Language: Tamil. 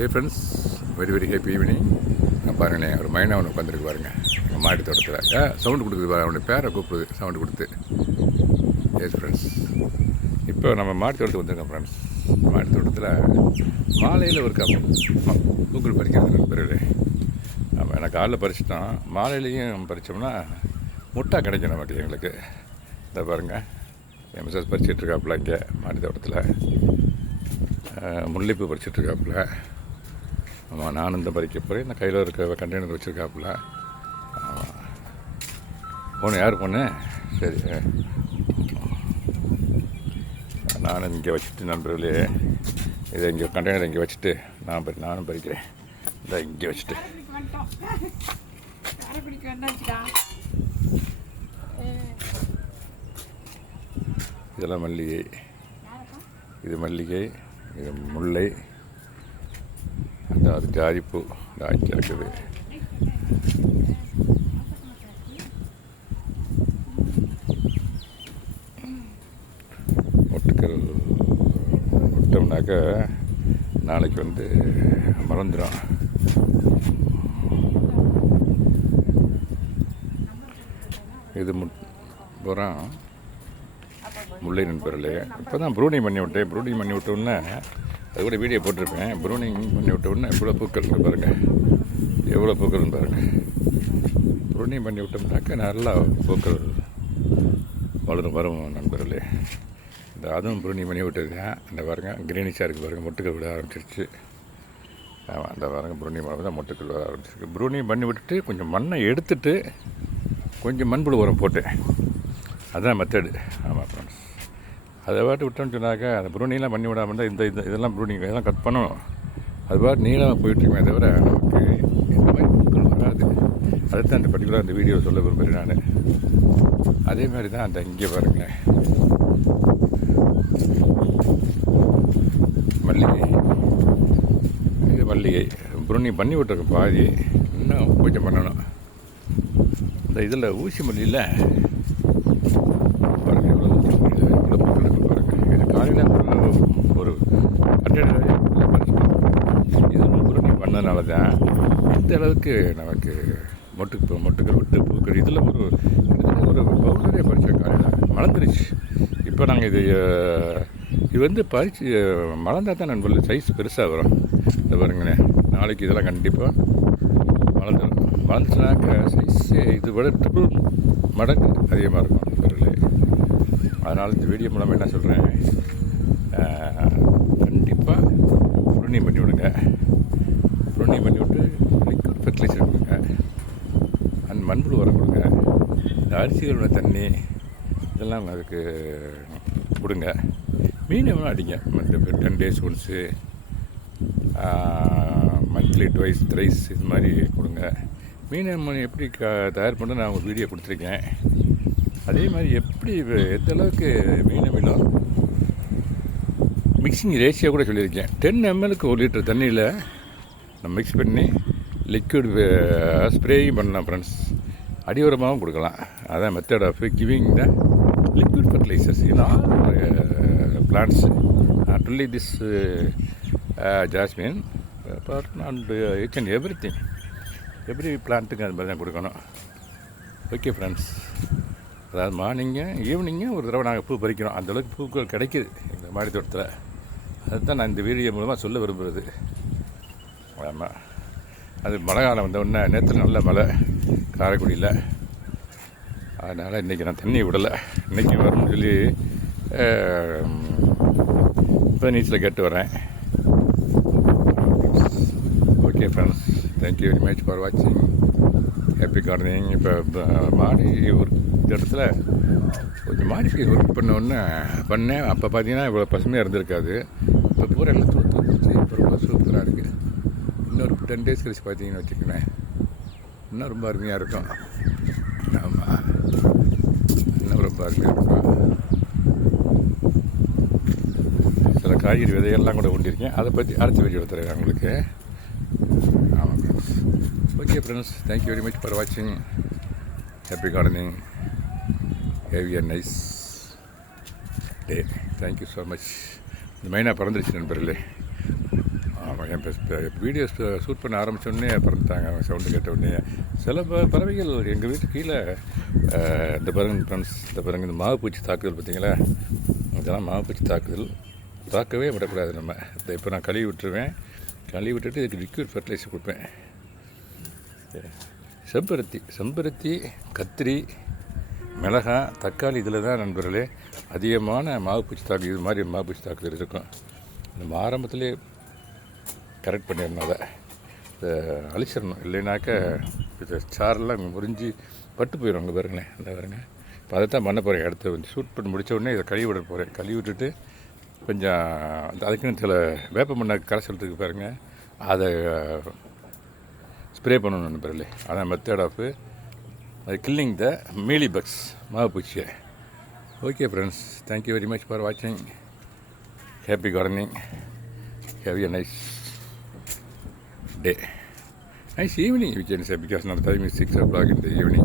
Hey friends, very very happy evening. பாருங்களேன், ஒரு மைனா ஒன்று உட்காந்துருக்கு பாருங்கள் எங்கள் மாடி தோட்டத்தில். சவுண்டு கொடுக்குது பாரு, அவனுடைய பேரை கூப்பிடுது சவுண்டு கொடுத்து. எஸ் ஃப்ரெண்ட்ஸ், இப்போ நம்ம மாடி தோட்டத்துக்கு வந்துருக்கோம் ஃப்ரெண்ட்ஸ். மாடி தோட்டத்தில் மாலையில் ஒரு பூக்கள் பறிக்கிறது நண்பர்களே. நம்ம எனக்கு காலைல பறிச்சிட்டோம், மாலையிலையும் பறித்தோம்னா முட்டா கிடைக்கும் நமக்கு எங்களுக்கு. இதை பாருங்கள், எம்எஸ்எஸ் பறிச்சிட்ருக்காப்புல இங்கே மாடி தோட்டத்தில். முல்லைப்பூ பறிச்சிட்ருக்காப்புல. ஆமாம், நானும் இந்த பறிக்க போகிறேன். இந்த கையில் இருக்க கண்டெய்னர் வச்சுருக்காப்புல. பொண்ணு யார் பொண்ணு? சரி, நானும் இங்கே வச்சுட்டு நண்பர்களே, இதை இங்கே கண்டெய்னர் இங்கே வச்சுட்டு நானும் பறிக்கிறேன். இதை இங்கே வச்சுட்டு இதெல்லாம் மல்லிகை, இது மல்லிகை, இது முல்லை, அது ஜாதிப்பூ இங்கே இருக்குது. மொட்டுக்கள் விட்டோம்னாக்க நாளைக்கு வந்து மறந்துடும். இது புறம் முல்லை நண்பர்களே. இப்போ தான் ப்ரூனிங் பண்ணி விட்டேன். ப்ரூனிங் பண்ணி விட்டோன்னே அது கூட வீடியோ போட்டிருப்பேன். ப்ரூனிங் பண்ணி விட்டோன்னே எவ்வளோ பூக்கள் பாருங்கள், எவ்வளோ பூக்கள்னு பாருங்கள். ப்ரூனிங் பண்ணி விட்டோம்னாக்க நல்லா பூக்கள் வரும் நண்பர்களே. இந்த அதுவும் ப்ரூனிங் பண்ணி விட்டது தான். இந்த பாருங்கள், கிரீனிஷாக இருக்குது பாருங்கள், மொட்டுக்கள் விட ஆரம்பிச்சிருச்சு. ஆமாம், அந்த பாருங்கள், ப்ரூனிங் பண்ண தான் மொட்டுக்கள் விட ஆரம்பிச்சிருக்கு. ப்ரூனிங் பண்ணி விட்டுட்டு கொஞ்சம் மண்ணை எடுத்துட்டு கொஞ்சம் மண்புழு உரம் போட்டேன். அதுதான் மெத்தடு. ஆமாம் ஃப்ரெண்ட்ஸ், அதை பாட்டு விட்டோன்னு சொன்னாக்க அந்த ப்ரூனிங்லாம் பண்ணி விடாமல் இருந்தால் இதெல்லாம் ப்ரூனிங் இதெல்லாம் கட் பண்ணணும். அது பாட்டு நீளமாக போயிட்டுருக்குமே தவிர நமக்கு இந்த மாதிரி பூக்கள் வராது. அதை தான் அந்த பர்டிகுலர் அந்த வீடியோவில் சொல்ல விரும்புகிறேன் நான். அதே மாதிரி தான் அந்த இங்கே பாருங்களேன், மல்லிகை, இது மல்லிகை ப்ரூனிங் பண்ணி விட்டுருக்க பாதி, இன்னும் கொஞ்சம் பண்ணணும். இந்த இதில் ஊசி மல்லியில் பாருங்கள், எவ்வளோ பூக்கள் இருக்குது பாருங்கள். இது காலையில் ஒரு கண்டெய்னர் பறிச்சிட்டோம். இது ப்ரூனிங் பண்ணதுனால தான் இந்த அளவுக்கு நமக்கு மொட்டுக்கள் விட்டு பூக்கள் இதில் ஒரு பவுலரே பறித்தோம். காலையில் மலர்ந்துருச்சு. இப்போ நாங்கள் இது வந்து பறித்து மலர்ந்தால் தான் நண்பர்கள் சைஸ் பெருசாக வரும். இந்த பாருங்களேன், நாளைக்கு இதெல்லாம் கண்டிப்பாக மலர்ந்துடும். மலர்ந்துச்சுனாக்க சைஸ் இது விட ட்ரிபிள் மடங்கு அதிகமாக இருக்கும் நண்பர்களே. அதனால் இந்த வீடியோ மூலமாக என்ன சொல்கிறேன், கண்டிப்பாக ப்ரூனிங் பண்ணி விடுங்க. ப்ரூனிங் பண்ணி விட்டு லிக்விட் ஃபெர்டிலைசர் கொடுங்க, அந்த மண்புழு உரம் கொடுங்க, இந்த அரிசிகளோட தண்ணி இதெல்லாம் அதுக்கு கொடுங்க. மீன் எவ்வளோ அடிங்க, 10 days once, monthly twice thrice இது மாதிரி கொடுங்க. மீன் எப்படி தயார் பண்ண நான் ஒரு வீடியோ கொடுத்துருக்கேன். அதே மாதிரி எப்படி எந்த அளவுக்கு மீன் மீனும் மிக்சிங் ரேஷியோ கூட சொல்லியிருக்கேன். 10 ml 1 லிட்டர் தண்ணியில் நம்ம மிக்ஸ் பண்ணி லிக்விட் ஸ்ப்ரேயும் பண்ணலாம் ஃப்ரெண்ட்ஸ். அடியோரமாகவும் கொடுக்கலாம். அதான் method of giving the liquid fertilizers in all plants. Not only this jasmine but and each and every பிளான்ட்டுக்கு அது மாதிரி தான் கொடுக்கணும். ஓகே ஃப்ரெண்ட்ஸ், அதாவது மார்னிங்கு ஈவினிங்கு ஒரு தடவை நாங்கள் பூ பறிக்கிறோம். அந்தளவுக்கு பூக்கள் கிடைக்கிது எங்கள் மாடி தோட்டத்தில். அதுதான் நான் இந்த வீடியோ மூலமாக சொல்ல விரும்புகிறது. ஆமாம், அது மழை காலம் வந்தவுடனே நேற்று நல்ல மழை காரைக்குடியில். அதனால் இன்றைக்கி நான் தண்ணி விடலை. இன்றைக்கி வரும்னு சொல்லி இப்போ நீச்சல் கேட்டு வரேன். Okay friends, thank you very much for வாட்சிங் ஹாப்பி கார்டனிங். இப்போ மாடி ஒர்க் இடத்துல கொஞ்சம் மாடிஃபை ஒர்க் பண்ணேன். அப்போ பார்த்தீங்கன்னா இவ்வளோ பசுமையாக இருந்திருக்காது. இப்போ பூரா எல்லாம் தூத்து இப்போ ரொம்ப சூப்பராக இருக்குது. இன்னொரு 10 days கழிச்சு பார்த்தீங்கன்னு வச்சுக்கோங்களேன், இன்னும் ரொம்ப அருமையாக இருக்கும். ஆமாம், இன்னும் ரொம்ப அருமையாக இருக்கும். சில காய்கறி விதையெல்லாம் கூட ஊண்டியிருக்கேன். அதை பற்றி அடுத்த வீடியோ தரேன் உங்களுக்கு. ஆமாம் friends. Okay friends, thank you very much for வாட்சிங் happy gardening. Have a nice day. Thank you so much. இந்த மைனா பறந்துருச்சு நண்பர்களே. ஆமாம், என் வீடியோஸ் ஷூட் பண்ண ஆரம்பித்தோடனே பிறந்துட்டாங்க. அவங்க சவுண்டு கேட்ட உடனே சில பறவைகள் எங்கள் வீட்டு கீழே இந்த பாருங்க ஃப்ரெண்ட்ஸ், இந்த பாருங்க இந்த மாவுப்பூச்சி தாக்குதல் பார்த்தீங்களா, இதெல்லாம் மாவுப்பூச்சி தாக்குதல். தாக்கவே விடக்கூடாது நம்ம. இப்போ நான் கழுவி விட்டுருவேன். கழுவி விட்டுட்டு இதுக்கு லிக்விட் ஃபெர்டிலைசர் கொடுப்பேன். செம்பருத்தி, கத்திரி, மிளகாய், தக்காளி, இதில் தான் நண்பர்களே அதிகமான மாவுப்பூச்சி தாக்கு, இது மாதிரி மாவுப்பூச்சி தாக்குதல் இருக்கும். நம்ம ஆரம்பத்திலே கரெக்ட் பண்ணிடணும், அதை அழிச்சிடணும். இல்லைனாக்க இது சாரெல்லாம் முறிஞ்சி பட்டு போயிடும். அங்கே பாருங்களேன், அந்த பாருங்க. இப்போ அதை தான் பண்ண போகிறேன். அடுத்து வந்து ஷூட் பண்ணி முடித்த உடனே இதை கழுவி விட போகிறேன். கழுவி விட்டுட்டு கொஞ்சம் அதுக்குன்னு சில வேப்ப மண்ணை கரைசலுக்கு பாருங்கள், அதை ஸ்ப்ரே பண்ணணும் நண்பர்களே. அதான் method of killing the mealy bugs, மாவுப்பூச்சியை. Okay friends, thank you very much for வாட்சிங். Happy gardening. Have a nice day. Nice evening, we can say, because now the time is 6 o'clock in the evening.